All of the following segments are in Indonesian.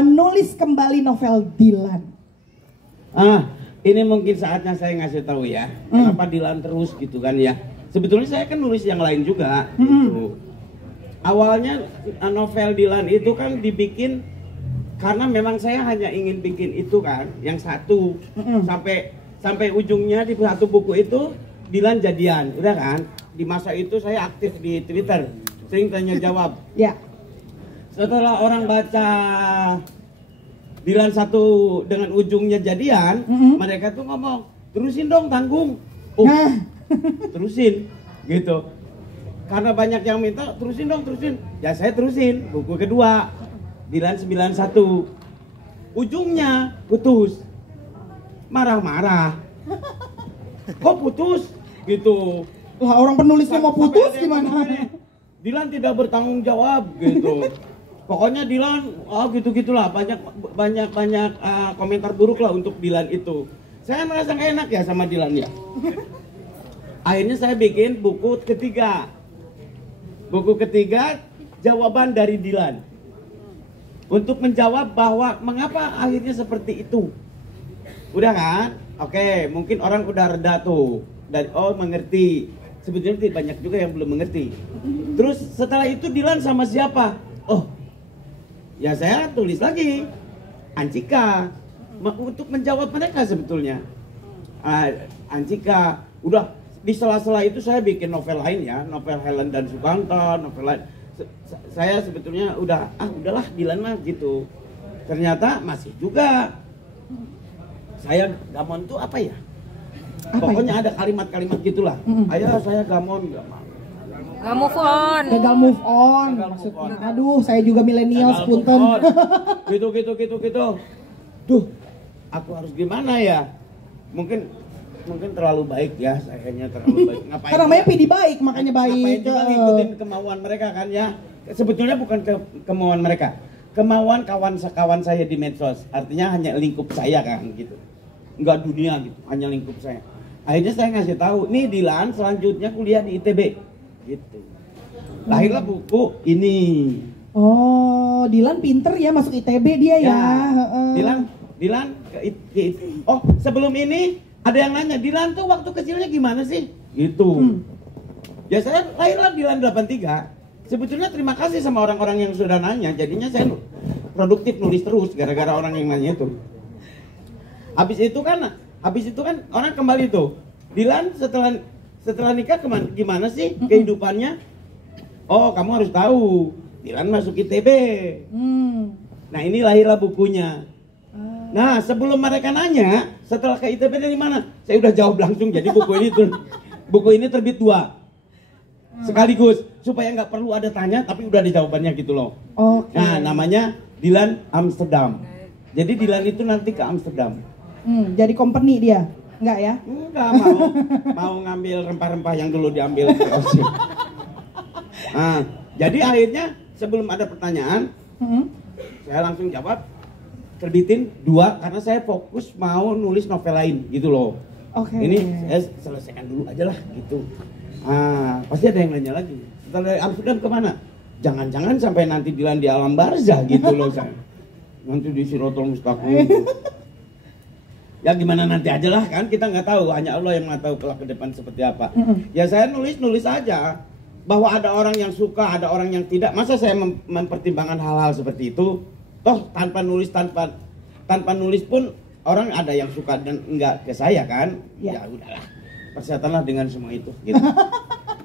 menulis kembali novel Dilan? Ini mungkin saatnya saya ngasih tahu ya, kenapa Dilan terus gitu kan ya. Sebetulnya saya kan nulis yang lain juga gitu. Awalnya novel Dilan itu kan dibikin karena memang saya hanya ingin bikin itu kan, yang satu. Sampai ujungnya di satu buku itu Dilan jadian, udah kan? Di masa itu saya aktif di Twitter, sering tanya jawab. Ya. Setelah orang baca Dilan satu dengan ujungnya jadian, mereka tuh ngomong, terusin dong Tanggung. Terusin, gitu. Karena banyak yang minta, terusin dong, terusin. Ya saya terusin, buku kedua, Dilan 91. Ujungnya putus. Marah-marah. Kok putus? Gitu. Lah orang penulisnya mau putus gimana? Dilan tidak bertanggung jawab, gitu. Pokoknya Dilan, gitu-gitulah, banyak komentar buruk lah untuk Dilan itu. Saya merasa gak enak ya sama Dilan ya. Akhirnya saya bikin buku ketiga. Buku ketiga, jawaban dari Dilan. Untuk menjawab bahwa mengapa akhirnya seperti itu. Udah kan? Oke, mungkin orang udah reda tuh. Dan mengerti. Sebetulnya banyak juga yang belum mengerti. Terus setelah itu Dilan sama siapa? Ya saya tulis lagi Ancika untuk menjawab mereka sebetulnya. Ancika, udah di sela-sela itu saya bikin novel lain ya, novel Helen dan Sukanta, novel lain. Saya sebetulnya udahlah Dilan mah gitu. Ternyata masih juga. Saya gamon tuh apa ya? Pokoknya ada kalimat-kalimat gitulah. Ayo saya gamon. Gak move on. Gagal move on maksudnya. Aduh, saya juga milenial punten. Gitu. Duh, aku harus gimana ya? Mungkin terlalu baik ya, sayanya terlalu baik. Ngapain? Karena namanya PD baik, makanya baik. Ngapain juga ngikutin kemauan mereka kan ya? Sebetulnya bukan kemauan mereka. Kemauan kawan saya di medsos. Artinya hanya lingkup saya kan gitu. Enggak dunia gitu, hanya lingkup saya. Akhirnya saya ngasih tahu, nih Dilan selanjutnya kuliah di ITB. Gitu. Lahirlah buku ini. Oh, Dilan pinter ya masuk ITB dia ya. Dilan sebelum ini ada yang nanya, Dilan tuh waktu kecilnya gimana sih? Gitu. Ya saya lahirlah Dilan 83. Sebetulnya terima kasih sama orang-orang yang sudah nanya. Jadinya saya produktif nulis terus gara-gara orang yang nanya itu. Habis itu kan orang kembali tuh. Dilan setelah nikah gimana sih kehidupannya? Oh, kamu harus tahu. Dilan masuk ITB. Nah, ini lahirlah bukunya. Nah, sebelum mereka nanya, setelah ke ITB dari mana? Saya udah jawab langsung. Jadi buku ini terbit 2. Sekaligus supaya nggak perlu ada tanya, tapi udah ada jawabannya gitu loh. Okay. Nah, namanya Dilan Amsterdam. Jadi Dilan itu nanti ke Amsterdam. Jadi company dia? Enggak ya? Enggak, mau ngambil rempah-rempah yang dulu diambil. Nah, jadi akhirnya sebelum ada pertanyaan, saya langsung jawab, terbitin 2 karena saya fokus mau nulis novel lain gitu loh. Oke. Ini saya selesaikan dulu aja lah gitu. Pasti ada yang nanya lagi. Setelah dari Amsterdam kemana? Jangan-jangan sampai nanti Dilan di alam barzah gitu loh saya. Nanti di Siratul Mustaqim. Ya gimana nanti aja lah kan, kita nggak tahu, hanya Allah yang nggak tahu kelak ke depan seperti apa. Ya saya nulis aja bahwa ada orang yang suka, ada orang yang tidak. Masa saya mempertimbangkan hal-hal seperti itu? Toh tanpa nulis pun orang ada yang suka dan enggak ke saya kan? Ya udahlah, persiapanlah dengan semua itu. Gitu.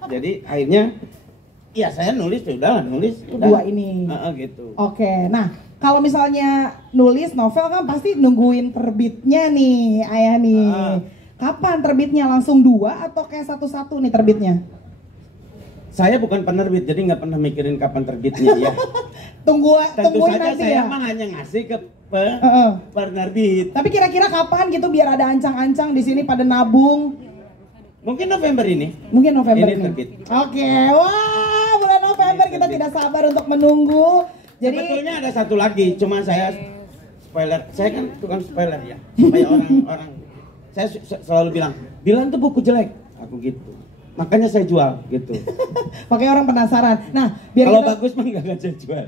Jadi akhirnya, ya saya nulis udah. 2 ini. Gitu. Oke, nah. Kalau misalnya nulis novel kan pasti nungguin terbitnya nih, Ayah nih. Kapan terbitnya? Langsung 2 atau kayak satu-satu nih terbitnya? Saya bukan penerbit, jadi nggak pernah mikirin kapan terbitnya ya. Tungguin saja nanti saya ya. mah hanya ngasih ke penerbit. Tapi kira-kira kapan gitu biar ada ancang-ancang di sini pada nabung? Mungkin November ini. Mungkin November ini. Terbit. Oke, wah bulan November kita tidak sabar untuk menunggu. Jadi sebetulnya ada satu lagi, cuma saya spoiler. Saya kan tukang spoiler ya. Supaya orang-orang, saya selalu bilang, Dilan tuh buku jelek. Aku gitu. makanya saya jual gitu. Makanya orang penasaran. Nah, biar Kalau kita- bagus mah nggak akan saya jual.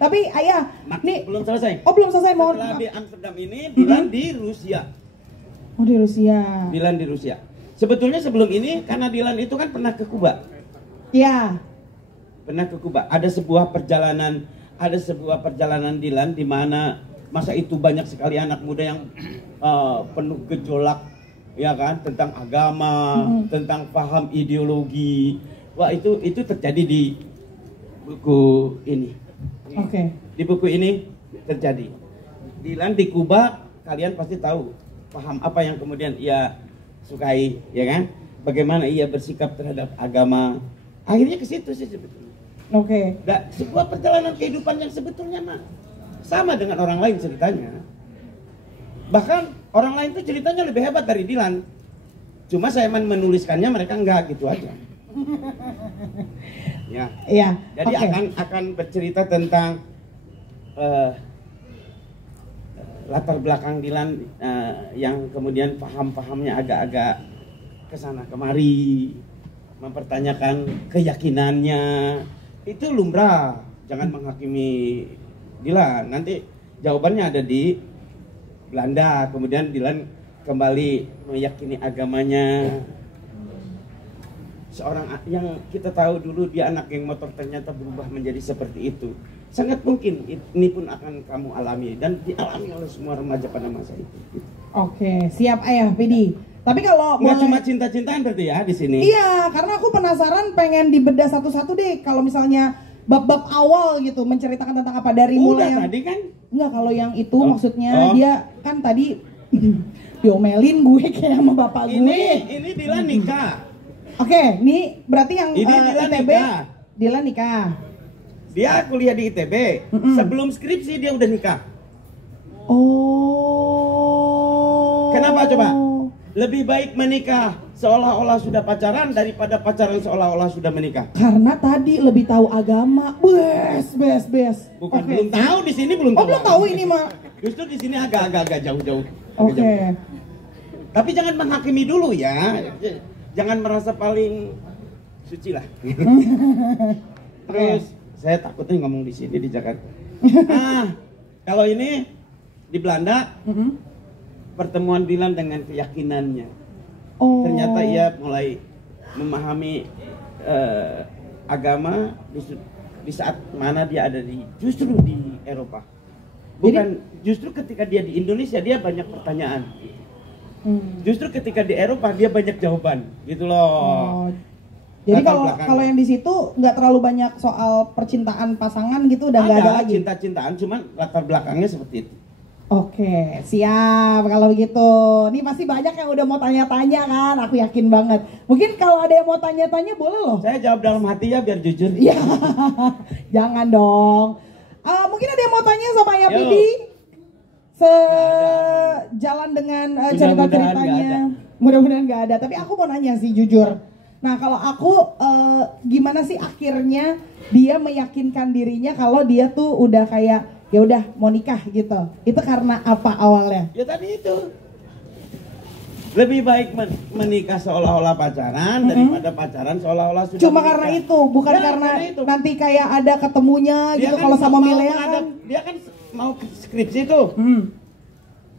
Tapi ayah, nih Belum selesai. oh belum selesai, mohon Setelah maaf. di Amsterdam ini, Dilan di Rusia. Oh di Rusia. Dilan di Rusia. Sebetulnya sebelum ini karena Dilan itu kan pernah ke Kuba. Ya. Pernah ke Kuba. Ada sebuah perjalanan Dilan di mana masa itu banyak sekali anak muda yang penuh gejolak, ya kan, tentang agama, tentang paham ideologi. Wah, itu terjadi di buku ini. Oke. Di buku ini terjadi. Dilan di Kuba, kalian pasti tahu paham apa yang kemudian ia sukai, ya kan? Bagaimana ia bersikap terhadap agama. Akhirnya ke situ sih sebetulnya. Oke. Nah, sebuah perjalanan kehidupan yang sebetulnya mah sama dengan orang lain ceritanya. Bahkan orang lain tuh ceritanya lebih hebat dari Dilan. Cuma saya menuliskannya, mereka enggak, gitu aja. Ya. Iya. Jadi oke. akan bercerita tentang latar belakang Dilan yang kemudian paham-pahamnya agak-agak kesana kemari, mempertanyakan keyakinannya. Itu lumrah, jangan menghakimi Dilan. Nanti jawabannya ada di Belanda. Kemudian Dilan kembali meyakini agamanya. Seorang yang kita tahu dulu dia anak geng motor ternyata berubah menjadi seperti itu. Sangat mungkin ini pun akan kamu alami dan dialami oleh semua remaja pada masa itu. Oke, siap ayah Pidi. Tapi kalau Nggak boleh- cuma cinta-cintaan berarti ya di sini. Iya, karena aku penasaran pengen dibedah satu-satu deh. Kalau misalnya bab-bab awal gitu menceritakan tentang apa dari mulai Udah yang tadi kan? enggak, kalau yang itu Oh. maksudnya Oh. dia kan tadi diomelin gue kayak sama bapak gue. Ini Dilan nikah. Oke, nih berarti yang Ini Dilan ITB nikah. Dilan nikah. Dia kuliah di ITB. Sebelum skripsi dia udah nikah. Oh. Kenapa coba? Lebih baik menikah seolah-olah sudah pacaran daripada pacaran seolah-olah sudah menikah. Karena tadi lebih tahu agama. Bes. Bukan Oke. belum tahu di sini belum Oh, tahu. belum tahu ini mah. Justru di sini agak jauh-jauh. Oke. Agak jauh. Tapi jangan menghakimi dulu ya. Jangan merasa paling suci lah. Terus saya takutnya ngomong di sini di Jakarta. Kalau ini di Belanda, pertemuan Dilan dengan keyakinannya. Oh. Ternyata ia mulai memahami agama di saat mana dia ada justru di Eropa. Bukan justru ketika dia di Indonesia dia banyak pertanyaan. Justru ketika di Eropa dia banyak jawaban, gitu loh. Oh. Jadi Latar kalau belakang. kalau yang di situ nggak terlalu banyak soal percintaan pasangan gitu, udah nggak ada lagi. cinta-cintaan, cuman latar belakangnya seperti itu. Oke, siap kalau begitu. Nih pasti banyak yang udah mau tanya-tanya kan, aku yakin banget. Mungkin kalau ada yang mau tanya-tanya boleh loh. Saya jawab dalam hati ya biar jujur. Iya, jangan dong. Mungkin ada yang mau tanya sama Ayah Yo. Pidi? Sejalan dengan cerita-ceritanya. Mudah-mudahan nggak ada. Tapi aku mau nanya sih jujur. Nah kalau aku gimana sih akhirnya dia meyakinkan dirinya kalau dia tuh udah kayak ya udah mau nikah gitu. Itu karena apa awalnya? Ya tadi itu. Lebih baik menikah seolah-olah pacaran daripada pacaran seolah-olah sudah Cuma menikah. karena itu, bukan Ya, karena itu. nanti kayak ada ketemunya Dia gitu kan kalau sama mau Milea menghadap- kan. Dia kan mau skripsi tuh.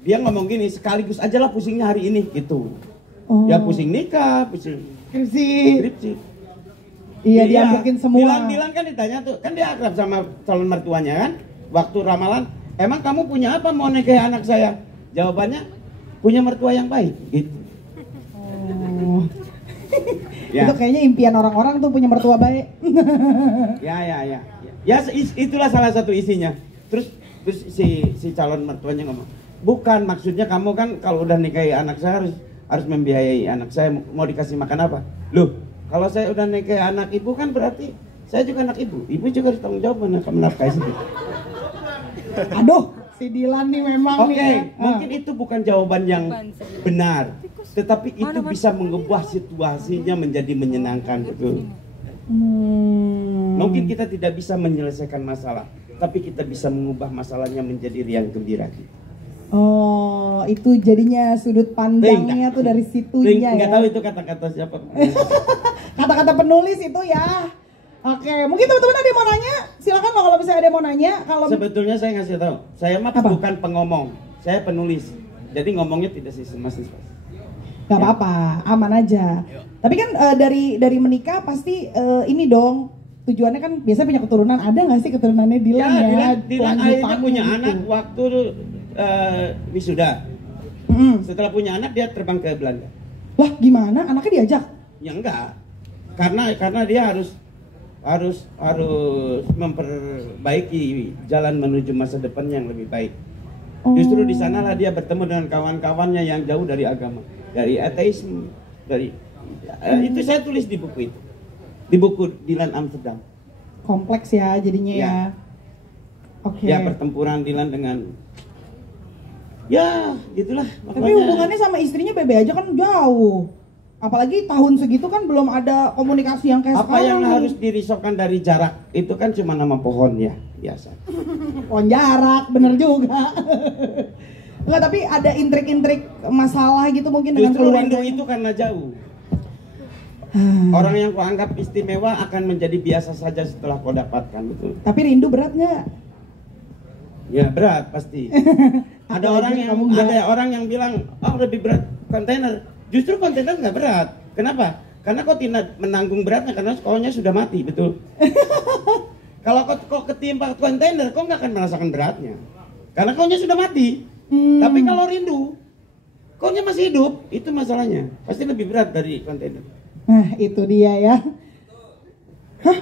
Dia ngomong gini, sekaligus aja lah pusingnya hari ini gitu. Oh. Ya pusing nikah, pusing Skripsi. skripsi. Iya, diambekin semua. Dilan kan ditanya tuh, kan dia akrab sama calon mertuanya kan. Waktu ramalan, emang kamu punya apa mau nikahi anak saya? Jawabannya, punya mertua yang baik. Gitu. Oh. Ya. Itu kayaknya impian orang-orang tuh punya mertua baik. Ya. Ya itulah salah satu isinya. Terus si calon mertuanya ngomong, bukan maksudnya kamu kan kalau udah nikahi anak saya harus membiayai anak saya, mau dikasih makan apa? Loh, kalau saya udah nikahi anak ibu kan berarti saya juga anak ibu. Ibu juga harus tanggung jawab menafkahi sendiri. Aduh, si Dilan nih memang Oke, nih. mungkin itu bukan jawaban yang benar, tetapi itu bisa mengubah situasinya menjadi menyenangkan, betul. Mungkin kita tidak bisa menyelesaikan masalah, tapi kita bisa mengubah masalahnya menjadi riang gembira. Oh, Oh, itu jadinya sudut pandangnya tuh dari situnya Nggak ya. tahu itu kata-kata siapa. Kata-kata penulis itu ya. Oke, mungkin teman-teman ada yang mau nanya? Silakan loh kalau misalnya ada yang mau nanya. Kalau Sebetulnya saya ngasih tahu, saya mah Apa? bukan pengomong, saya penulis. Jadi ngomongnya tidak sistematis. Gak apa-apa, aman aja. Tapi kan dari menikah pasti ini dong tujuannya kan biasa punya keturunan. Ada nggak sih keturunannya Dilan ya? Dilan akhirnya Kelanjutannya punya gitu. anak waktu wisuda. Setelah punya anak dia terbang ke Belanda. Wah gimana? Anaknya diajak? Ya enggak, karena dia harus memperbaiki jalan menuju masa depan yang lebih baik. Justru di sanalah dia bertemu dengan kawan-kawannya yang jauh dari agama, dari ateisme, dari itu saya tulis di buku itu, di buku Dilan Amsterdam. Kompleks ya jadinya ya. Oke. Ya pertempuran Dilan dengan ya gitulah. Tapi hubungannya sama istrinya bebe aja kan jauh. Apalagi tahun segitu kan belum ada komunikasi yang kayak apa sekarang. yang nih. harus dirisaukan dari jarak itu kan cuma nama pohon ya biasa. Pohon jarak, bener juga. Enggak, tapi ada intrik-intrik masalah gitu mungkin dengan Justru rindu keluarga. itu karena jauh. Orang yang kau anggap istimewa akan menjadi biasa saja setelah kau dapatkan itu. Tapi rindu berat nggak? Ya berat pasti. ada orang yang bilang oh lebih berat kontainer. Justru kontainer nggak berat. Kenapa? Karena kau tidak menanggung beratnya karena sekolahnya sudah mati, betul. Kalau kau ketimpa kontainer, kau nggak akan merasakan beratnya. Karena kaunya sudah mati. Tapi kalau rindu, kaunya masih hidup, itu masalahnya. Pasti lebih berat dari kontainer. Nah itu dia ya. Hah?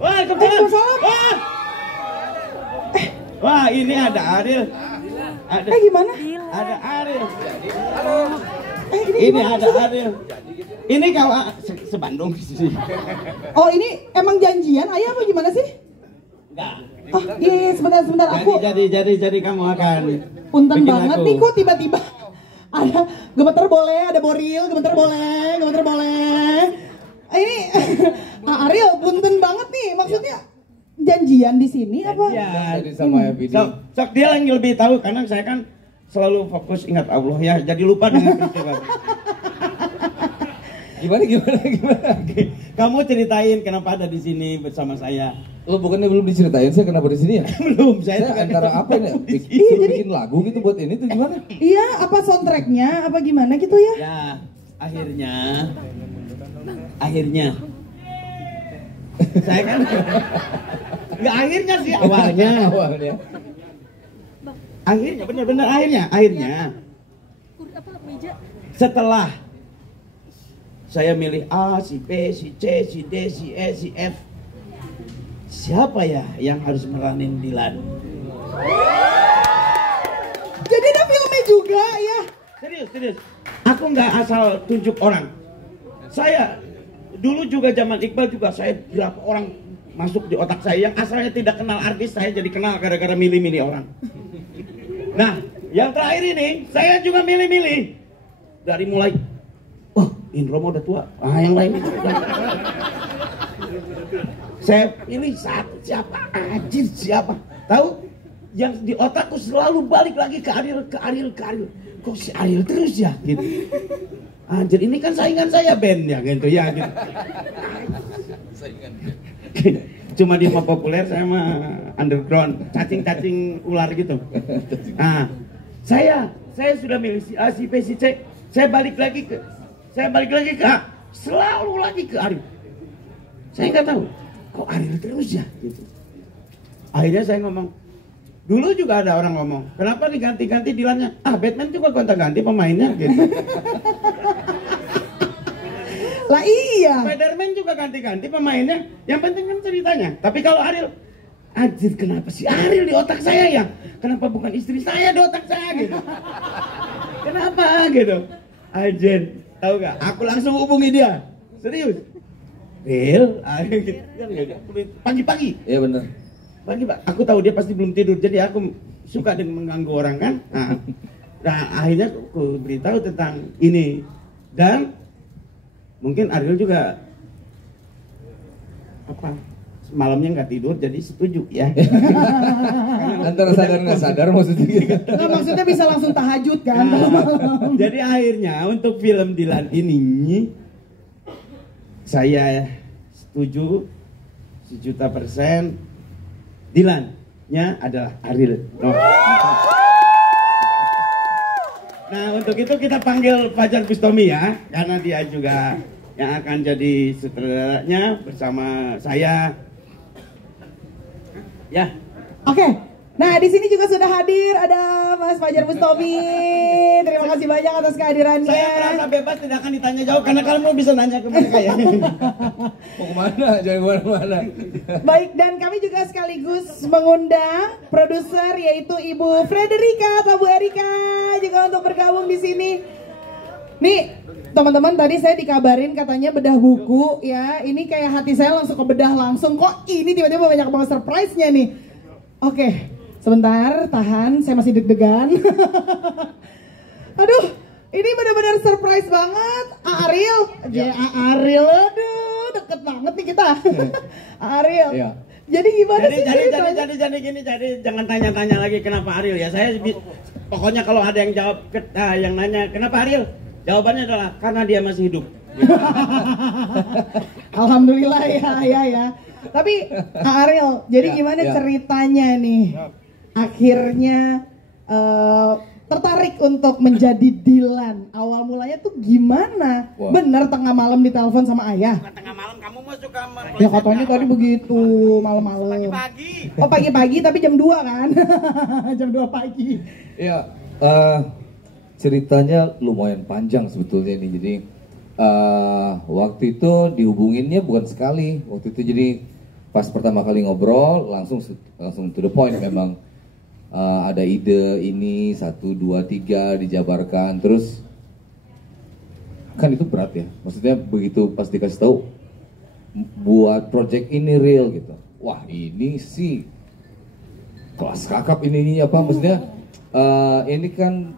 Wah, kebetulan. salah. Wah. Wah, ini ada Ariel. Gimana? Ada Ariel. Ini Ini gimana ada maksudnya? Ariel. Ini kau sebandung sih. Oh ini emang janjian ayah apa gimana sih? Enggak. Oh iya sebentar aku Jadi kamu akan punten bikin banget lagu. nih kok tiba-tiba ada gemeter boleh, ada boril, gemeter boleh. Ini Ariel punten banget nih maksudnya janjian di sini apa? Tadi sama Evidi. Sok dia yang lebih tahu karena saya kan selalu fokus ingat Allah ya, jadi lupa dengan peristiwa. Gimana? Kamu ceritain kenapa ada di sini bersama saya. Lo bukannya belum diceritain saya kenapa di sini ya? Belum, Saya juga antara kenapa apa nih? Iya, Bikin lagu gitu buat ini tuh gimana? Iya apa soundtracknya apa gimana gitu ya? Ya, akhirnya saya kan nggak akhirnya sih awalnya. Akhirnya benar-benar akhirnya setelah saya milih A, si B, si C, si D, si E, si F, siapa ya yang harus meranin Dilan? Jadi ada filmnya juga ya? Serius. Aku nggak asal tunjuk orang. Saya dulu juga zaman Iqbal juga saya berapa orang masuk di otak saya yang asalnya tidak kenal artis saya jadi kenal gara-gara milih-milih orang. Nah, yang terakhir ini saya juga milih-milih dari mulai, Indro udah tua, yang lain. Saya pilih satu siapa? Tahu? Yang di otakku selalu balik lagi ke Ariel. Kok si Ariel terus ya? Gitu. Anjir ini kan saingan saya band ya gitu ya. Gitu. Cuma dia mah populer, saya mah underground, cacing ular gitu. Nah, saya sudah milih si A, si B, si C. Saya balik lagi ke A, selalu lagi ke Ariel. Saya nggak tahu, kok Ariel terus ya gitu. Akhirnya saya ngomong, dulu juga ada orang ngomong, kenapa diganti-ganti Dilannya? Batman juga gonta-ganti pemainnya gitu. Lah iya. Spiderman juga ganti-ganti pemainnya, yang penting kan ceritanya. Tapi kalau Ariel, anjir kenapa sih Ariel di otak saya ya? Kenapa bukan istri saya di otak saya gitu? Kenapa gitu? Anjir, tahu gak? Aku langsung hubungi dia, serius. Real, pagi-pagi. Iya benar. Pagi-pagi, aku tahu dia pasti belum tidur, jadi aku suka dengan mengganggu orang kan. Nah akhirnya aku beritahu tentang ini dan mungkin Ariel juga malamnya nggak tidur, jadi setuju ya. Antara sadar nggak sadar maksudnya gitu. Nah, maksudnya bisa langsung tahajud kan kalau malam. Jadi akhirnya untuk film Dilan ini saya setuju 1.000.000% Dilannya adalah Ariel. Nah untuk itu kita panggil Fajar Bustami ya, karena dia juga yang akan jadi sutradaranya bersama saya. Ya. Oke. Nah, di sini juga sudah hadir ada Mas Fajar Bustami. Terima kasih banyak atas kehadirannya. Saya merasa bebas, tidak akan ditanya jawab karena kamu bisa nanya ke mereka ya. Mau kemana? Jangan kemana-mana. Baik, dan kami juga sekaligus mengundang produser yaitu Ibu Frederica atau Bu Erika juga untuk bergabung di sini. Nih, teman-teman tadi saya dikabarin katanya bedah buku ya. Ini kayak hati saya langsung ke bedah langsung. Kok ini tiba-tiba banyak banget surprise-nya nih. Oke. Sebentar, tahan, saya masih deg-degan. Aduh, ini benar-benar surprise banget. Ariel, Ariel, aduh, deket banget nih kita. Ariel. Iya. Jadi gimana sih? Jadi gini, jangan tanya-tanya lagi kenapa Ariel ya. Pokoknya kalau ada yang jawab, yang nanya kenapa Ariel, jawabannya adalah karena dia masih hidup. Alhamdulillah ya. Tapi Kak Ariel, jadi gimana ceritanya nih? Akhirnya tertarik untuk menjadi Dilan. Awal mulanya tuh gimana? Wah. Bener tengah malam ditelepon sama ayah? Tengah malam kamu mau suka Ya katanya tadi begitu, malam-malam. pagi-pagi. Oh pagi-pagi tapi jam 2 kan? Jam 2 pagi. Ya, ceritanya lumayan panjang sebetulnya ini. Jadi waktu itu dihubunginnya bukan sekali. Waktu itu jadi pas pertama kali ngobrol langsung to the point memang. Ada ide ini 1, 2, 3 dijabarkan, terus kan itu berat ya, maksudnya begitu pas dikasih tahu buat project ini real gitu, wah ini sih kelas kakap ini apa, maksudnya ini kan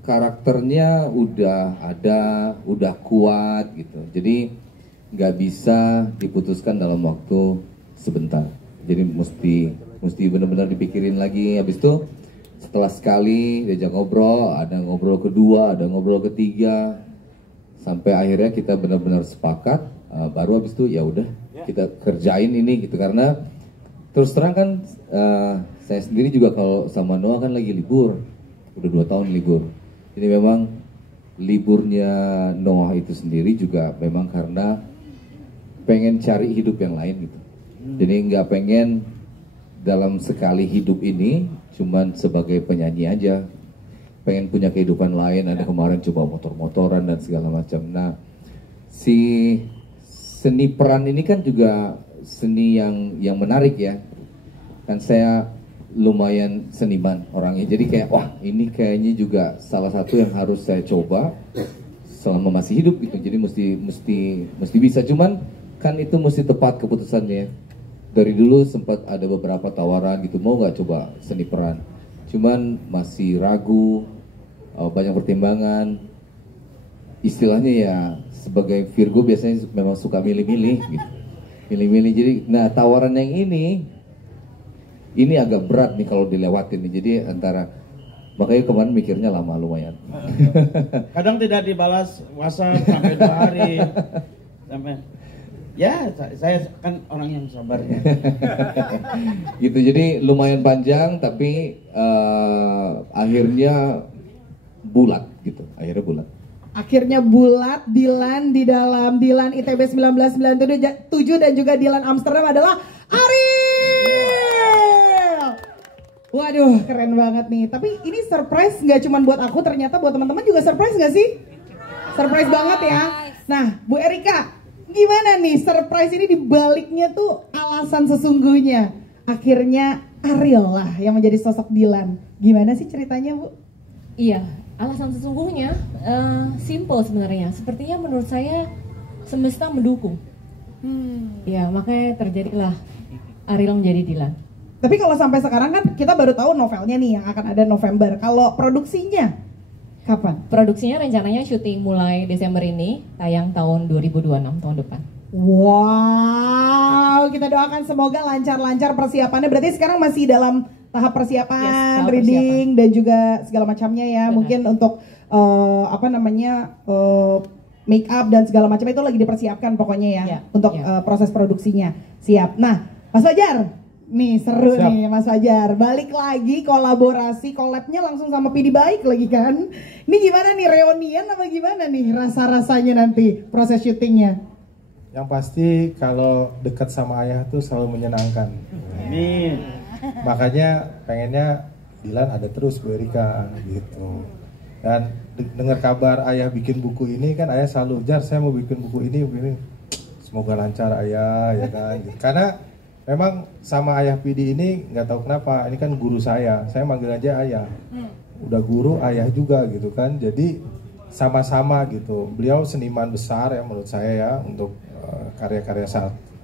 karakternya udah ada, udah kuat gitu, jadi nggak bisa diputuskan dalam waktu sebentar, jadi mesti benar-benar dipikirin lagi. Habis itu setelah sekali diajak ngobrol, ada ngobrol kedua, ada ngobrol ketiga, sampai akhirnya kita benar-benar sepakat. Baru habis itu ya udah kita kerjain ini gitu, karena terus terang kan saya sendiri juga kalau sama Noah kan lagi libur, udah 2 tahun libur. Jadi memang liburnya Noah itu sendiri juga memang karena pengen cari hidup yang lain gitu. Jadi nggak pengen dalam sekali hidup ini cuman sebagai penyanyi aja, pengen punya kehidupan lain. Ada kemarin coba motor-motoran dan segala macam. Nah, si seni peran ini kan juga seni yang menarik ya. Kan saya lumayan seniman orangnya, jadi kayak wah ini kayaknya juga salah satu yang harus saya coba selama masih hidup gitu. Jadi mesti bisa, cuman kan itu mesti tepat keputusannya. Dari dulu sempat ada beberapa tawaran gitu, mau nggak coba seni peran, cuman masih ragu, banyak pertimbangan. Istilahnya ya sebagai Virgo biasanya memang suka milih-milih gitu, milih-milih. Jadi nah tawaran yang ini agak berat nih kalau dilewatin nih. Jadi makanya kemarin mikirnya lama lumayan. Kadang tidak dibalas WhatsApp sampai 2 hari. Sampai ya, saya kan orang yang sabar ya. Gitu, jadi lumayan panjang tapi akhirnya bulat gitu. Akhirnya bulat. Dilan di dalam Dilan ITB 1997 dan juga Dilan Amsterdam adalah Ariel. Waduh, keren banget nih. Tapi ini surprise nggak cuma buat aku, ternyata buat teman-teman juga surprise nggak sih? Surprise banget ya. Nah, Bu Erika, gimana nih surprise ini dibaliknya tuh alasan sesungguhnya? Akhirnya Ariel lah yang menjadi sosok Dilan. Gimana sih ceritanya, Bu? Iya, alasan sesungguhnya simple sebenarnya. Sepertinya menurut saya semesta mendukung. Ya, makanya terjadilah Ariel menjadi Dilan. Tapi kalau sampai sekarang kan kita baru tahu novelnya nih yang akan ada November. Kalau produksinya kapan? Produksinya rencananya syuting mulai Desember ini, tayang tahun 2026 tahun depan. Wow, kita doakan semoga lancar-lancar persiapannya. Berarti sekarang masih dalam tahap persiapan, Yes, tahap reading dan juga segala macamnya ya. Benar. Mungkin untuk make up dan segala macam itu lagi dipersiapkan pokoknya ya, Ya, untuk ya. proses produksinya. Siap. Nah, Mas Fajar, nih seru Siap. nih Mas Fajar. Balik lagi kolaborasi, collabnya langsung sama Pidi Baik lagi kan? Ini gimana nih, reunian apa gimana nih rasa-rasanya nanti proses syutingnya? Yang pasti kalau dekat sama ayah tuh selalu menyenangkan. Amin. Makanya pengennya Dilan ada terus Bu Erika gitu. Dan dengar kabar ayah bikin buku ini kan ayah selalu, Jar saya mau bikin buku ini. Semoga lancar ayah ya kan. Gitu. Karena memang sama ayah Pidi ini nggak tahu kenapa, ini kan guru saya manggil aja ayah. Udah guru ayah juga gitu kan. Jadi sama-sama gitu. Beliau seniman besar ya menurut saya ya untuk karya-karya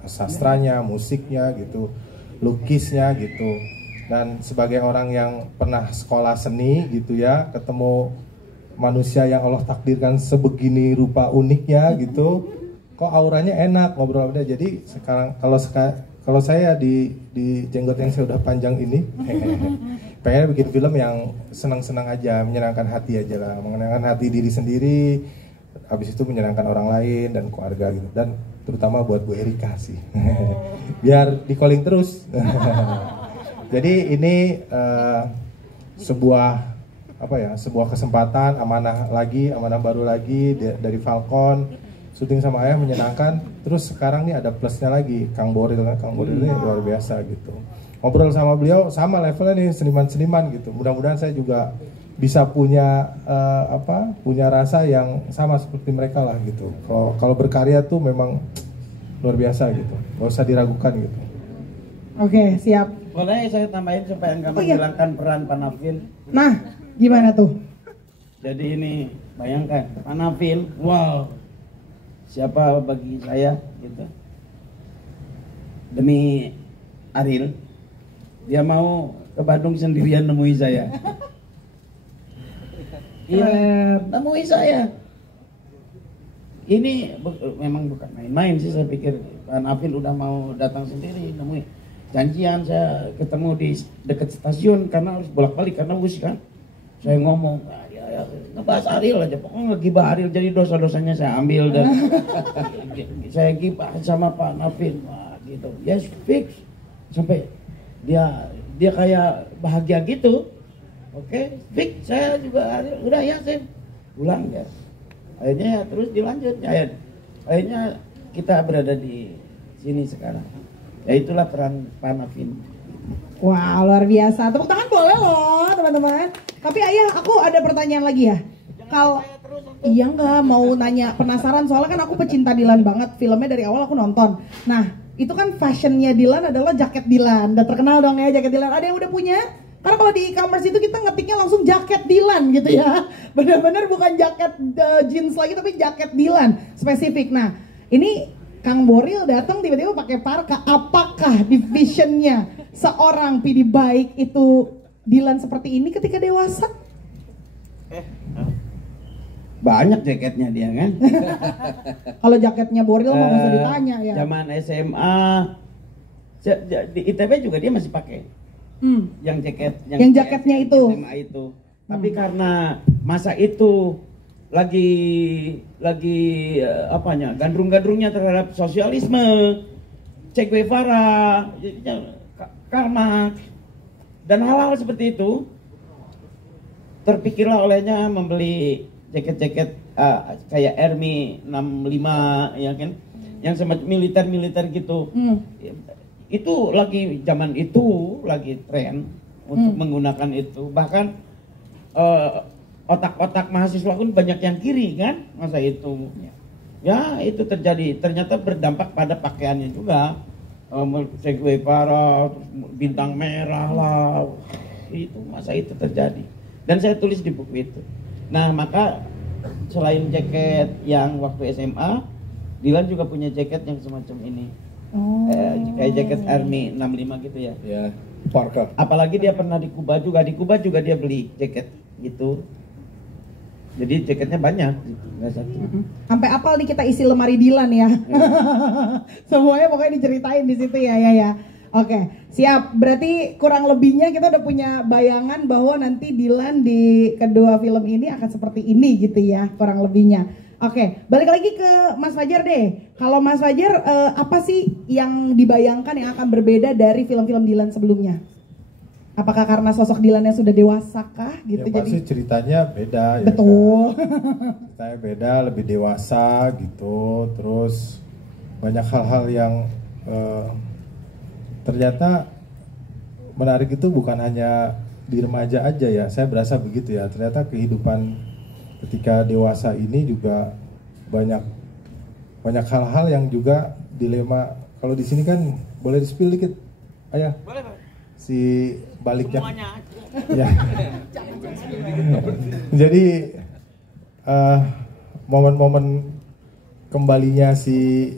sastranya, musiknya gitu, lukisnya gitu. Dan sebagai orang yang pernah sekolah seni gitu ya, ketemu manusia yang Allah takdirkan sebegini rupa uniknya gitu, kok auranya enak ngobrol sama dia. Jadi sekarang kalau saya di jenggot yang saya udah panjang ini, pengen bikin film yang senang-senang aja, menyenangkan hati aja lah, menyenangkan hati diri sendiri, habis itu menyenangkan orang lain dan keluarga gitu, dan terutama buat Bu Erika sih, biar di calling terus. Jadi ini sebuah sebuah kesempatan, amanah baru lagi dari Falcon. Syuting sama ayah menyenangkan. Terus sekarang nih ada plusnya lagi, Kang Boril ini luar biasa gitu. Ngobrol sama beliau sama levelnya nih, seniman-seniman gitu. Mudah-mudahan saya juga bisa punya punya rasa yang sama seperti mereka lah gitu. Kalau berkarya tuh memang luar biasa gitu. Gak usah diragukan gitu. Oke, siap. Boleh saya tambahin supaya nggak menghilangkan peran Pak Nafin. Nah, gimana tuh? Jadi ini bayangkan Pak Nafin, wow, siapa bagi saya gitu. Demi Ariel, dia mau ke Bandung sendirian nemui saya. Iya, nemui saya. Ini memang bukan main-main sih, saya pikir Pak Nafin udah mau datang sendiri nemui. Janjian saya ketemu di dekat stasiun karena harus bolak-balik karena bus kan. Saya ngomong, ngebahas Ariel aja, pokoknya ngegibah Ariel, jadi dosa-dosanya saya ambil dan saya gibah sama Pak Nafin, wah gitu. Yes, fix. Sampai dia kayak bahagia gitu. Oke, fix. Saya juga Ariel, udah ya Sen, pulang ya. Akhirnya terus dilanjut. Akhirnya kita berada di sini sekarang. Ya itulah peran Pak Nafin. Wah, luar biasa. Tepuk tangan boleh loh, teman-teman. Tapi ayah, aku ada pertanyaan lagi ya. Kalau iya nggak mau nanya, penasaran soalnya kan aku pecinta Dilan banget. Filmnya dari awal aku nonton. Nah, itu kan fashionnya Dilan adalah jaket Dilan. Udah terkenal dong ya jaket Dilan. Ada yang udah punya? Karena kalau di e-commerce itu kita ngetiknya langsung jaket Dilan gitu ya. Benar-benar bukan jaket jeans lagi, tapi jaket Dilan spesifik. Nah, ini Kang Boril datang tiba-tiba pakai parka. Apakah di visionnya seorang Pidi Baik itu Dilan seperti ini ketika dewasa? Banyak jaketnya dia kan. Kalau jaketnya Boril mah nggak usah ditanya ya. Zaman SMA di ITB juga dia masih pakai. Yang jaketnya itu. SMA itu. Tapi karena masa itu lagi gandrung-gandrungnya terhadap sosialisme, Che Guevara, Karl Marx dan hal-hal seperti itu, terpikirlah olehnya membeli jaket-jaket kayak Army 65 ya kan, yang semacam militer gitu. Itu lagi zaman itu lagi tren untuk menggunakan itu. Bahkan otak-otak mahasiswa pun banyak yang kiri kan masa itu. Ya itu terjadi, ternyata berdampak pada pakaiannya juga. Che Guevara, bintang merah lah, itu masa itu terjadi. Dan saya tulis di buku itu. Nah maka selain jaket yang waktu SMA, Dilan juga punya jaket yang semacam ini. Kayak jaket Army 65 gitu ya. Ya, parka. Apalagi dia pernah di Kuba juga dia beli jaket gitu. Jadi jaketnya banyak, nggak satu. Sampai apal nih kita isi lemari Dilan ya. Semuanya pokoknya diceritain di situ ya. Oke, siap. Berarti kurang lebihnya kita udah punya bayangan bahwa nanti Dilan di kedua film ini akan seperti ini gitu ya, kurang lebihnya. Oke, balik lagi ke Mas Fajar deh. Kalau Mas Fajar, apa sih yang dibayangkan yang akan berbeda dari film-film Dilan sebelumnya? Apakah karena sosok Dilan yang sudah dewasa kah gitu? Ya pasti ceritanya beda ya. Betul. Kan? Ceritanya beda, lebih dewasa gitu. Terus banyak hal-hal yang ternyata menarik itu bukan hanya di remaja aja ya. Saya berasa begitu ya. Ternyata kehidupan ketika dewasa ini juga banyak hal-hal yang juga dilema. Kalau di sini kan boleh di-spill dikit, Ayah. Boleh, Pak. Si baliknya. Semuanya aja. Ya. Jadi momen-momen kembalinya si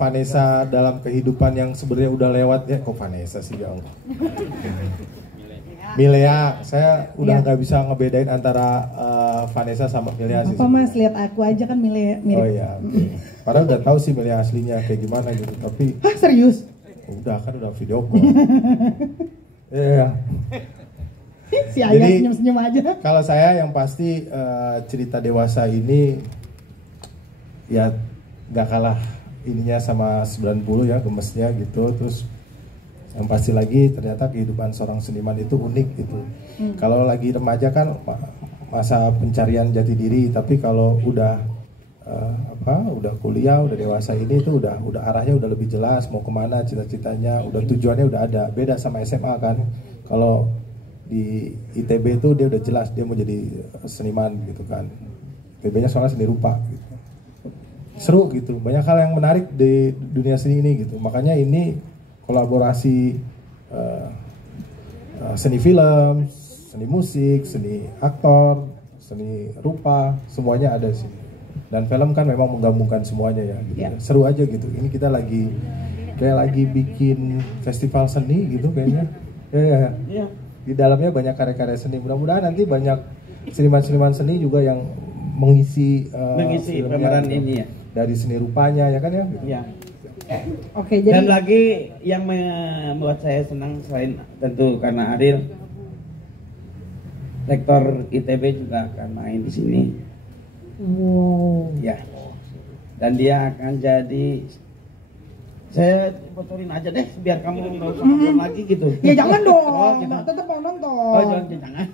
Vanessa dalam kehidupan yang sebenarnya udah lewat ya. Kok Vanessa sih ya Allah. Milea, saya udah nggak bisa ngebedain antara Vanessa sama Milea sih. Apa Mas, lihat aku aja kan mirip. Oh iya. Okay. Padahal udah tahu sih Milea aslinya kayak gimana gitu. Tapi Hah, serius? udah kan udah video call. Iya. Si Ayah Jadi, senyum-senyum aja. Kalau saya yang pasti cerita dewasa ini ya nggak kalah ininya sama 90 ya, gemesnya gitu. Terus yang pasti lagi ternyata kehidupan seorang seniman itu unik gitu. Kalau lagi remaja kan masa pencarian jati diri, tapi kalau udah udah kuliah, udah dewasa ini itu udah arahnya udah lebih jelas mau kemana, cita-citanya, udah tujuannya udah ada. Beda sama SMA kan. Kalau di ITB itu dia udah jelas dia mau jadi seniman gitu kan. ITB-nya soalnya seni rupa gitu. Seru gitu, banyak hal yang menarik di dunia seni ini gitu. Makanya ini kolaborasi seni film, seni musik, seni aktor, seni rupa, semuanya ada di sini. Dan film kan memang menggabungkan semuanya ya gitu. Yeah. Seru aja gitu. Ini kita lagi bikin festival seni gitu kayaknya. Ya. Iya. Di dalamnya banyak karya-karya seni. Mudah-mudahan nanti banyak seniman-seniman seni juga yang mengisi filmnya pemeran gitu. ini ya. Dari seni rupanya ya kan ya. Gitu. Iya. Oke, jadi Dan lagi yang membuat saya senang selain tentu karena Ariel, rektor ITB juga akan main di sini. wow. Ya. Dan dia akan jadi, saya bocorin aja deh biar kamu nggak usah ngobrol lagi gitu. Ya jangan dong. Oh, gitu. Tetap mau nonton. Oh jangan.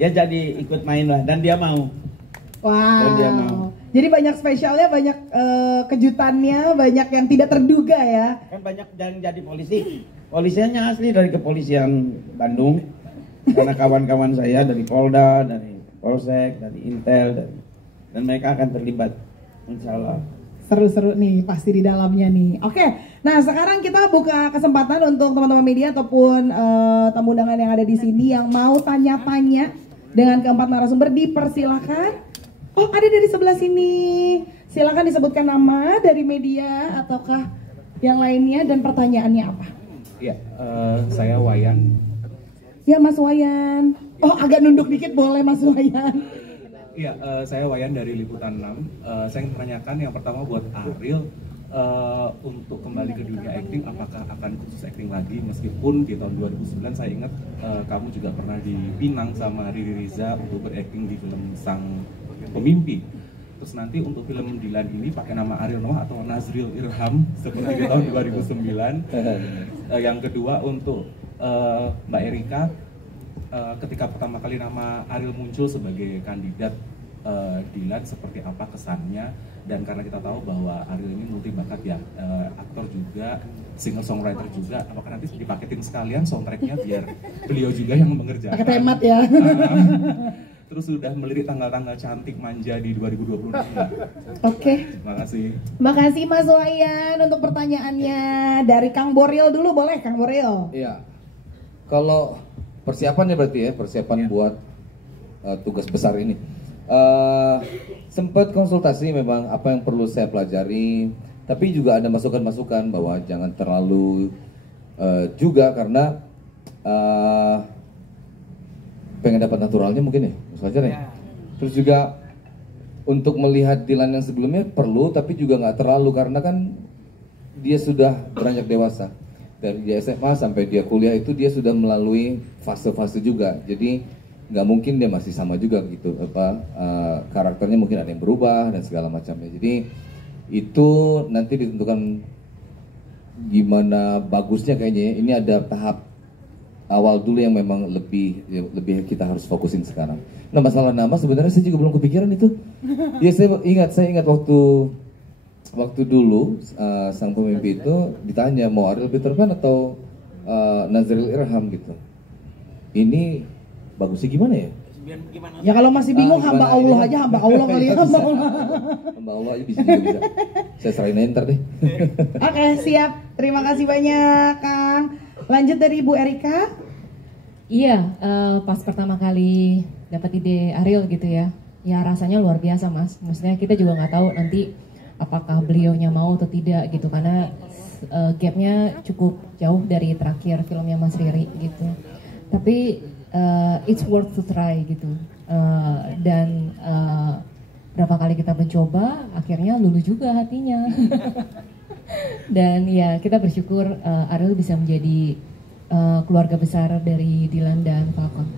Ya jadi ikut main lah dan dia mau. Wow. Dan dia mau. Jadi banyak spesialnya, banyak kejutannya, banyak yang tidak terduga ya. Kan banyak yang jadi polisi. Polisinya asli dari kepolisian Bandung. Karena kawan-kawan saya dari Polda, dari Polsek, dari Intel, dan mereka akan terlibat. Insya Allah. Seru-seru nih pasti di dalamnya nih. Oke, nah sekarang kita buka kesempatan untuk teman-teman media ataupun tamu undangan yang ada di sini yang mau tanya-tanya dengan keempat narasumber, dipersilakan. Oh, ada dari sebelah sini. Silakan disebutkan nama dari media ataukah yang lainnya dan pertanyaannya apa. Iya, saya Wayan. Ya Mas Wayan. Oh, agak nunduk dikit boleh Mas Wayan. Iya, saya Wayan dari Liputan 6. Saya ingin menanyakan yang pertama buat Ariel, untuk kembali ke dunia acting, apakah akan khusus acting lagi? Meskipun di tahun 2009 saya ingat kamu juga pernah dipinang sama Riri Riza untuk berakting di film Sang Pemimpi. Terus nanti untuk film Dilan ini pakai nama Ariel Noah atau Nazril Irham seperti di tahun 2009. Yang kedua untuk Mbak Erika, ketika pertama kali nama Ariel muncul sebagai kandidat Dilan, seperti apa kesannya? Dan karena kita tahu bahwa Ariel ini multi bakat ya, aktor juga, singer songwriter juga, apakah nanti dipaketin sekalian soundtracknya biar beliau juga yang mengerjakan? Pakai temat ya. Terus sudah melirik tanggal-tanggal cantik manja di 2020. Oke. Terima kasih. Makasih Mas Wayan untuk pertanyaannya. Dari Kang Boril dulu boleh Kang Boril? Iya. Kalau persiapannya berarti ya, persiapan buat tugas besar ini. Sempat konsultasi memang apa yang perlu saya pelajari, tapi juga ada masukan-masukan bahwa jangan terlalu juga karena pengen dapat naturalnya mungkin ya, Mas Fajar ya. Terus juga untuk melihat Dilan yang sebelumnya perlu, tapi juga nggak terlalu karena kan dia sudah beranjak dewasa. Dari dia SMA sampai dia kuliah itu dia sudah melalui fase-fase juga. Jadi nggak mungkin dia masih sama juga gitu. Karakternya mungkin ada yang berubah dan segala macamnya. Jadi itu nanti ditentukan gimana bagusnya kayaknya. Ini ada tahap awal dulu yang memang lebih kita harus fokusin sekarang. Nah, masalah nama sebenarnya saya juga belum kepikiran itu. Ya saya ingat waktu dulu sang pemimpi itu ditanya mau Ariel Peter Pan atau Nazril Irham gitu. Ini bagusnya gimana ya? Ya kalau masih bingung hamba Allah aja, hamba Allah kali ya. Hamba Allah aja bisa juga bisa. Saya serahin ntar deh. Oke, siap. Terima kasih banyak, Kang. Lanjut dari Bu Erika. Iya, pas pertama kali dapat ide Ariel gitu ya, ya rasanya luar biasa Mas. Maksudnya kita juga nggak tahu nanti apakah beliaunya mau atau tidak gitu, karena gapnya cukup jauh dari terakhir filmnya Mas Riri gitu. Tapi it's worth to try gitu. Dan berapa kali kita mencoba, akhirnya luluh juga hatinya. Dan ya kita bersyukur Ariel bisa menjadi keluarga besar dari Dilan dan Falcon.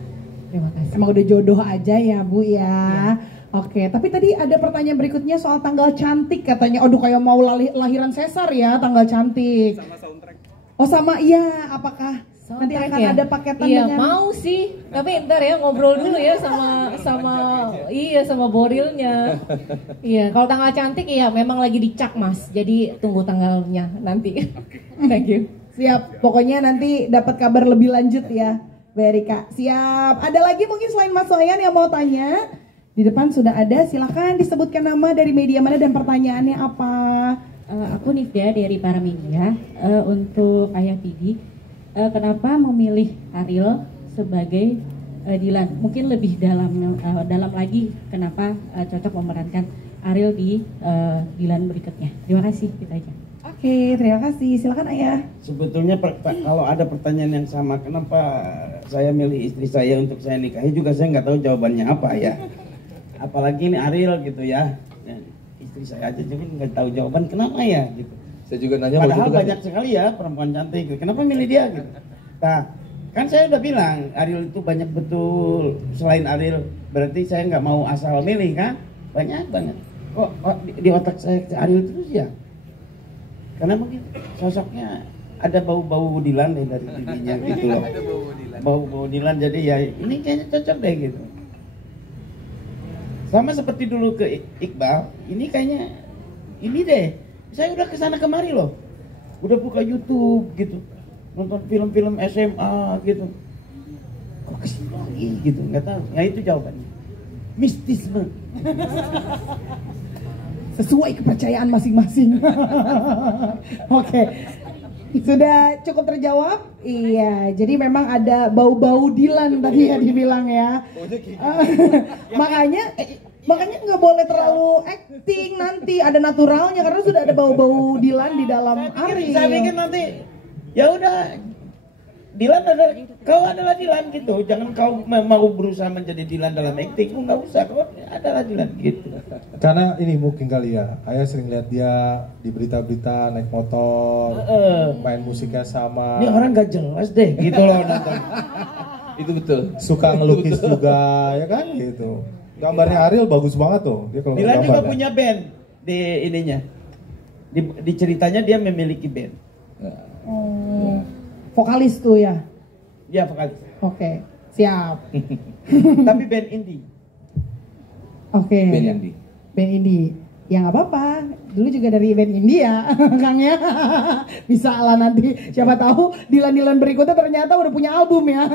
Terima kasih. Emang udah jodoh aja ya Bu ya. Oke, tapi tadi ada pertanyaan berikutnya soal tanggal cantik katanya. Aduh kayak mau lahiran Caesar ya, tanggal cantik. Sama soundtrack. Oh sama, iya. Apakah nanti akan ya? ada paketan iya, dengan? mau sih, tapi ntar ya ngobrol dulu ya sama Borilnya. Iya, kalau tanggal cantik ya memang lagi dicak Mas, jadi tunggu tanggalnya nanti. Thank you. Siap, pokoknya nanti dapat kabar lebih lanjut ya, Bu Erika. Siap. Ada lagi mungkin selain Mas Wayan yang mau tanya? Di depan sudah ada, silakan disebutkan nama, dari media mana, dan pertanyaannya apa? Aku Nifda dari Paramedia. Untuk Ayah Tidi, kenapa memilih Ariel sebagai Dilan? Mungkin lebih dalam lagi kenapa cocok memerankan Ariel di Dilan berikutnya. Terima kasih, kita aja. Oke, terima kasih. Silakan Ayah. Sebetulnya kalau ada pertanyaan yang sama, kenapa saya milih istri saya untuk saya nikahi juga saya nggak tahu jawabannya apa ya. Apalagi ini Ariel gitu ya. Istri saya aja juga nggak tahu jawaban kenapa ya gitu. Saya juga nanya Padahal waktu itu banyak sekali ya perempuan cantik gitu. Kenapa milih dia gitu. Nah, kan saya udah bilang Ariel itu banyak betul. Selain Ariel berarti saya nggak mau asal milih kan. Banyak banget. Kok di otak saya Ariel terus ya. Karena mungkin sosoknya ada bau-bau Dilan deh dari dirinya gitu loh. Bau-bau Dilan, jadi ya ini kayaknya cocok deh gitu. Sama seperti dulu ke Iqbal, ini kayaknya ini deh. Saya udah kesana kemari loh. Udah buka YouTube gitu. Nonton film-film SMA gitu. Kok kesini lagi gitu, nggak tahu. Ya itu jawabannya. Mistisme. Sesuai kepercayaan masing-masing. Oke. Sudah cukup terjawab? Iya, jadi memang ada bau-bau Dilan tadi ya dibilang ya. Makanya nggak boleh terlalu acting nanti, ada naturalnya karena sudah ada bau-bau Dilan di dalam Ariel. Saya pikir nanti ya udah Dilan kau adalah Dilan gitu. Jangan kau mau berusaha menjadi Dilan dalam acting, nggak usah, kau adalah Dilan gitu. Karena ini mungkin kali ya, Ayah sering lihat dia di berita-berita naik motor, main musiknya sama. Ini orang gak jelas deh, gitu loh nonton. itu betul. Suka ngelukis juga, ya kan gitu. Gambarnya Ariel bagus banget tuh. Dia kalau Dilan juga gambar, punya band di ininya. Di ceritanya dia memiliki band. Vokalis tuh ya. Ya vokalis. Oke, siap. Tapi band indie. Oke. Band indie. Band indie. Ya nggak apa-apa. Dulu juga dari band indie ya, Kang ya. Bisa lah nanti. Siapa tahu Dilan-Dilan berikutnya ternyata udah punya album ya.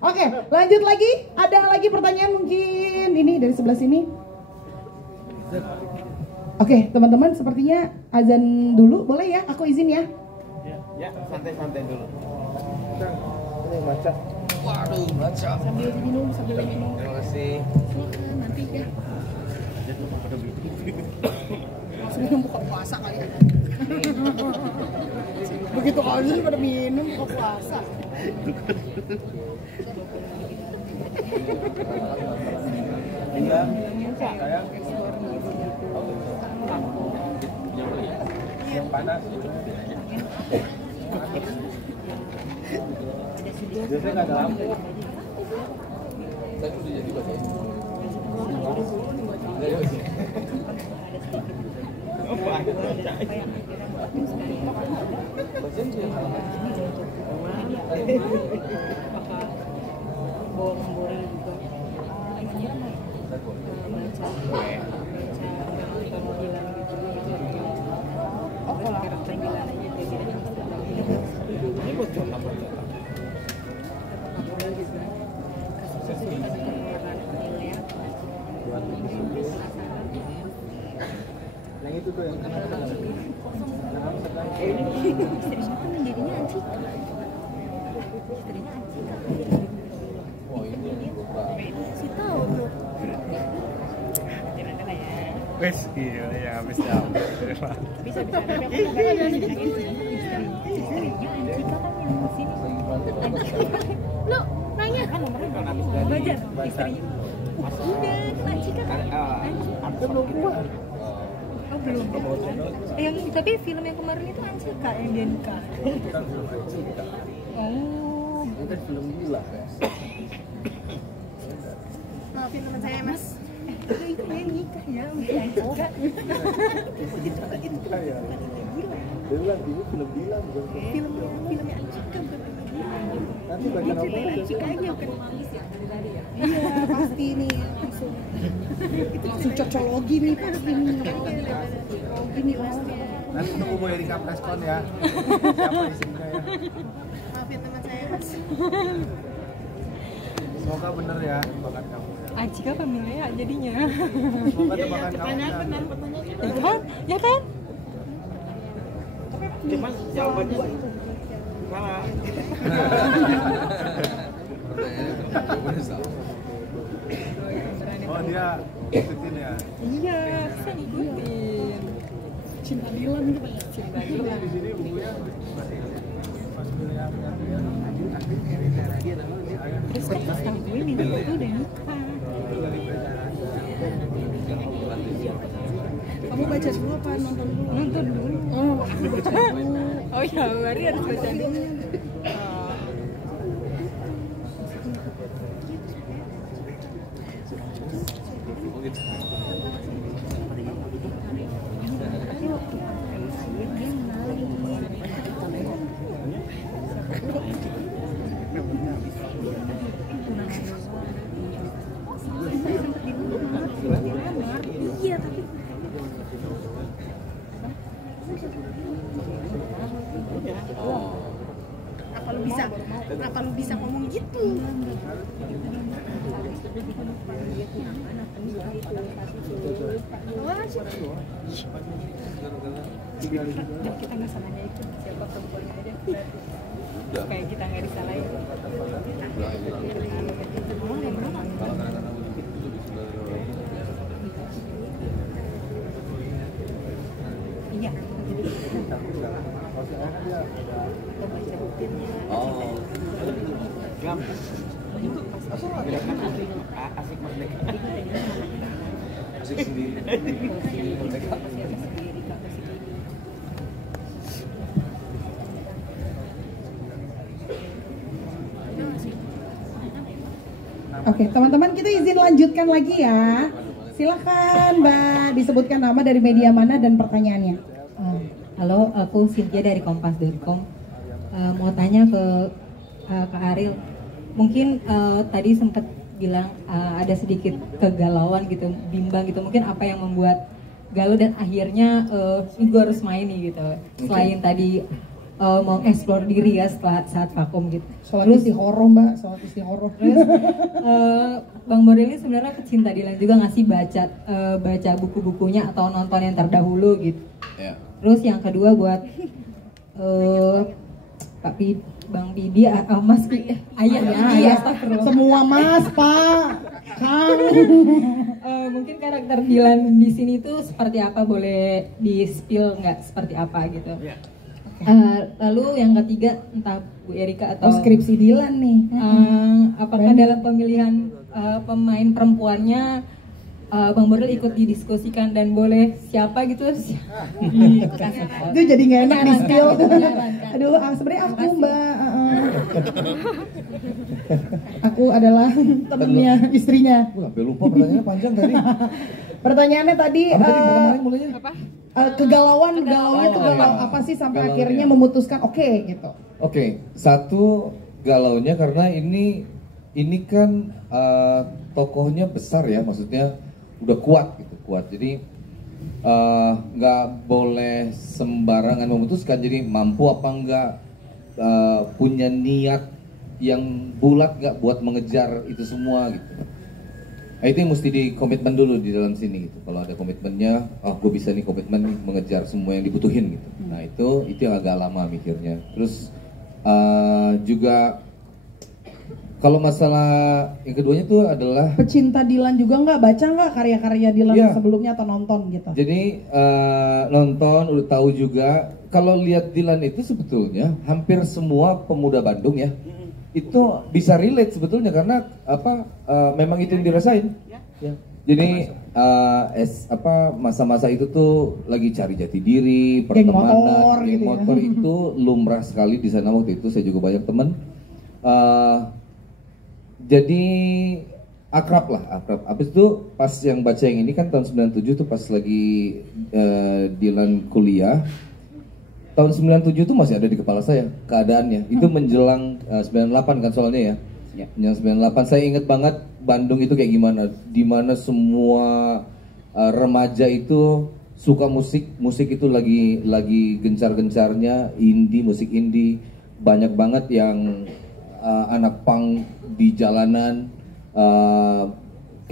Oke, lanjut lagi. Ada lagi pertanyaan mungkin ini dari sebelah sini. Oke, teman-teman sepertinya azan dulu. Boleh ya? Aku izin ya. Ya, santai-santai dulu. ini baca. Waduh, baca. Sambil minum. Terima kasih. Silakan nanti ya. Sebelum buka puasa kali ya. Begitu azan pada minum buka puasa. Yang panas. Biasanya nggak ada lampu. Yang itu tuh yang wes gila ya habis jam. Bisa tapi aku nggak ada istrinya Anjika kan yang sini. Lo nanya kan nomornya Bajar istrinya. Udah Anjika kan. Anjika belum keluar. Oh belum. Yang tapi film yang kemarin itu Anjika yang dia nikah. Oh. Itu film gila ya. Maafin teman saya Mas. Itu yang nikah ya, Anjika. Dia bilang ini film gila bukan Filmnya Anjika bukan nanti bagian apa Anjika aja bukan manis ya dari tadi ya. Iya pasti nih langsung. Itu langsung cocologi nih pasti nih. Ini pasti. nanti tunggu Bu Erika preskon ya siapa istrinya ya Maafin teman saya Mas. semoga bener ya tebakan kamu ya. Anjika pemilihnya jadinya. Semoga tebakan kamu ya. Ya kan? Cuman jawabannya salah. Oh dia ikutin ya. Iya, bisa ngikutin. Cinta Dilan gitu banyak cinta Dilan. Di sini bukunya pas kuliah Terus kan pas tahu gue minggu itu udah nikah. Kamu baca dulu apa nonton dulu? Nonton dulu. Oh, aku baca dulu. Oh ya, berarti harus baca dulu. Iya, tapi apa lu bisa ngomong gitu? Kita nggak salahnya itu siapa perempuannya aja supaya kita nggak disalahin. Iya. Oh. Asik merdeka. Asik sendiri. Merdeka. Oke, teman-teman kita izin lanjutkan lagi ya. Silakan Mbak, disebutkan nama dari media mana dan pertanyaannya. Halo, aku Cynthia dari kompas.com. Mau tanya ke Kak Ariel. Mungkin tadi sempat bilang ada sedikit kegalauan gitu, bimbang gitu. Mungkin apa yang membuat galau dan akhirnya gue harus main nih gitu. Selain tadi mau explore diri ya setelah saat vakum gitu. Soal istihoroh Mbak, soal istihoroh. Terus Bang Boril ini sebenarnya pecinta Dilan juga ngasih baca buku-bukunya atau nonton yang terdahulu gitu. Ya. Terus yang kedua buat Bang Pidi, Mas Ayah ya, Ayah. Semua Mas, Pak, Kang. Mungkin karakter Dilan di sini tuh seperti apa, boleh di spill nggak seperti apa gitu. Lalu yang ketiga entah Bu Erika atau skripsi Dilan nih. Apakah dalam pemilihan pemain perempuannya Bang Boril ikut didiskusikan dan boleh siapa gitu dikasih tahu. Itu jadi nggak enak di spill. Menyarankan. Aduh, sebenarnya aku Mbak. Aku adalah temennya, istrinya. Sampai lupa pertanyaannya panjang tadi. Pertanyaannya tadi mulainya? kegalauan tuh galau apa sih sampai Galaunya. akhirnya memutuskan oke gitu. Oke, satu galaunya karena ini kan tokohnya besar ya, maksudnya udah kuat gitu, kuat. Jadi nggak boleh sembarangan memutuskan. Jadi mampu apa enggak, punya niat yang bulat nggak buat mengejar itu semua gitu. Nah, itu yang mesti dikomitmen dulu di dalam sini gitu. Kalau ada komitmennya, gue bisa nih komitmen nih mengejar semua yang dibutuhin gitu. Nah itu yang agak lama mikirnya. Terus juga kalau masalah yang keduanya tuh adalah Pecinta Dilan juga nggak baca nggak karya-karya Dilan Iya. sebelumnya atau nonton gitu? jadi nonton udah tahu juga. Kalau lihat Dilan itu sebetulnya hampir semua pemuda Bandung ya itu bisa relate sebetulnya karena memang itu yang dirasain. Ya. Jadi masa-masa itu tuh lagi cari jati diri, pertemanan, geng motor itu lumrah sekali di sana waktu itu. Saya juga banyak teman. Jadi akrab. Habis itu pas yang baca yang ini kan tahun 97 tuh pas lagi Dilan kuliah. Tahun 97 itu masih ada di kepala saya keadaannya. Itu menjelang 98 kan soalnya ya. Yang 98 saya ingat banget Bandung itu kayak gimana. Dimana semua remaja itu suka musik itu lagi gencar-gencarnya musik indie. Banyak banget yang anak punk di jalanan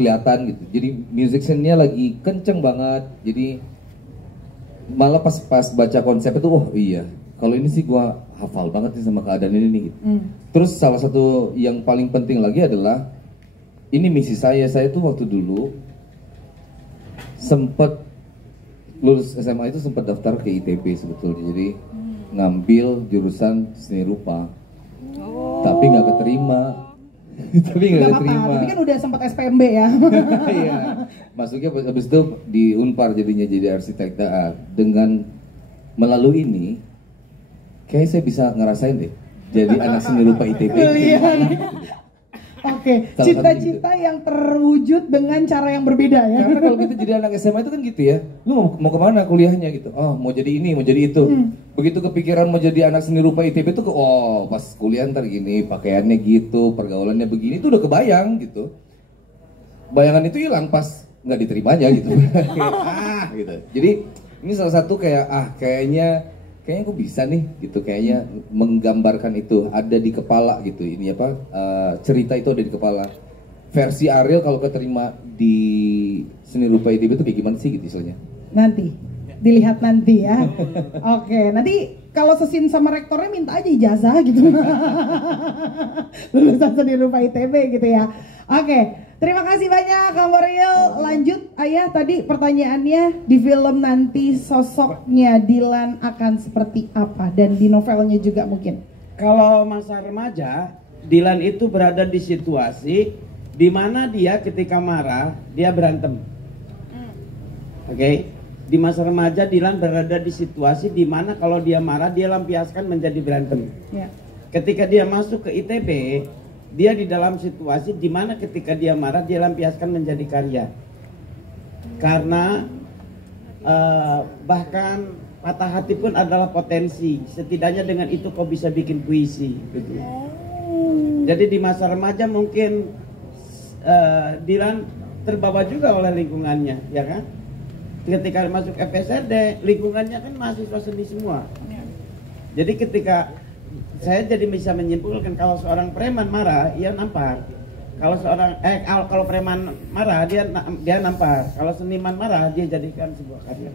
kelihatan gitu. Jadi music scene-nya lagi kenceng banget. Jadi malah pas baca konsep itu, iya, kalau ini sih gua hafal banget nih sama keadaan ini nih. Gitu. Terus salah satu yang paling penting lagi adalah ini misi saya tuh waktu dulu sempet lulus SMA itu sempat daftar ke ITB sebetulnya. Jadi ngambil jurusan seni rupa, tapi nggak keterima. Tapi kan udah sempat SPMB ya. Iya. Masuknya habis itu di Unpar jadinya jadi arsitek. Dengan melalui ini kayak saya bisa ngerasain deh jadi anak seni rupa ITB. Oke, cita-cita yang terwujud dengan cara yang berbeda ya. Karena kalau kita jadi anak SMA itu kan gitu ya. Lu mau kemana kuliahnya gitu? Oh, mau jadi ini, mau jadi itu. Begitu kepikiran mau jadi anak seni rupa ITB itu pas kuliah ntar gini, pakaiannya gitu, pergaulannya begini, itu udah kebayang gitu. Bayangan itu hilang pas nggak diterimanya gitu. Gitu. Jadi ini salah satu kayaknya gue bisa nih gitu, kayaknya menggambarkan itu ada di kepala gitu. Ini cerita itu ada di kepala. Versi Ariel kalau keterima di seni rupa ITB itu kayak gimana sih gitu istilahnya? Nanti dilihat nanti ya. Oke, nanti kalau sesin sama rektornya minta aja ijazah gitu. Lulusan seni rupa ITB gitu ya. Oke, terima kasih banyak Kang Boril. Lanjut Ayah, tadi pertanyaannya di film nanti sosoknya Dilan akan seperti apa dan di novelnya juga mungkin. Kalau masa remaja, Dilan itu berada di situasi di mana dia ketika marah dia berantem. Oke. Di masa remaja Dilan berada di situasi di mana kalau dia marah dia lampiaskan menjadi berantem. Ya. Ketika dia masuk ke ITB, dia di dalam situasi di mana ketika dia marah dia lampiaskan menjadi karya. Karena bahkan patah hati pun adalah potensi. Setidaknya dengan itu kau bisa bikin puisi gitu. Jadi di masa remaja mungkin Dilan terbawa juga oleh lingkungannya, ya kan? Ketika masuk FSRD, lingkungannya kan mahasiswa seni semua. Jadi ketika saya jadi bisa menyimpulkan kalau seorang preman marah, ia nampar. Kalau kalau preman marah dia nampar. Kalau seniman marah dia jadikan sebuah karya.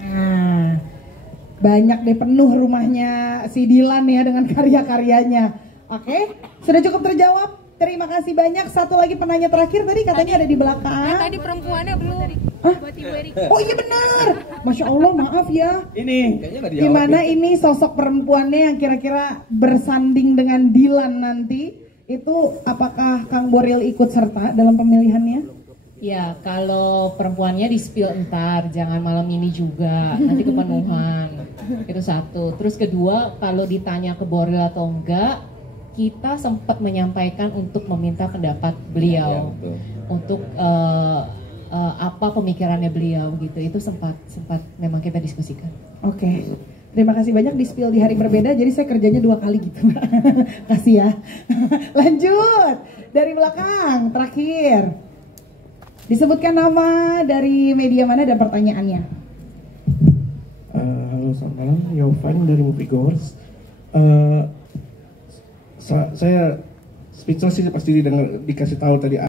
Nah, banyak deh penuh rumahnya si Dilan ya dengan karya-karyanya. Oke, sudah cukup terjawab. Terima kasih banyak. Satu lagi penanya terakhir tadi katanya ada di belakang. Tadi perempuannya belum. Buat Ibu Erika. Oh iya benar. Masya Allah, maaf ya. Ini gimana ini sosok perempuannya yang kira-kira bersanding dengan Dilan nanti? Itu apakah Kang Boril ikut serta dalam pemilihannya? Ya, kalau perempuannya di-spill entar, jangan malam ini juga, nanti kepenuhan. Itu satu. Terus kedua, kalau ditanya ke Boril atau enggak, kita sempat menyampaikan untuk meminta pendapat beliau. Ya, untuk apa pemikirannya beliau gitu. Itu sempat memang kita diskusikan. Oke. Terima kasih banyak di spill di hari berbeda, jadi saya kerjanya 2 kali gitu. Kasih ya. Lanjut dari belakang terakhir. Disebutkan nama dari media mana dan pertanyaannya. Halo, selamat malam. Yovan dari Moviegoers. Saya speechless sih pasti dikasih tahu tadi.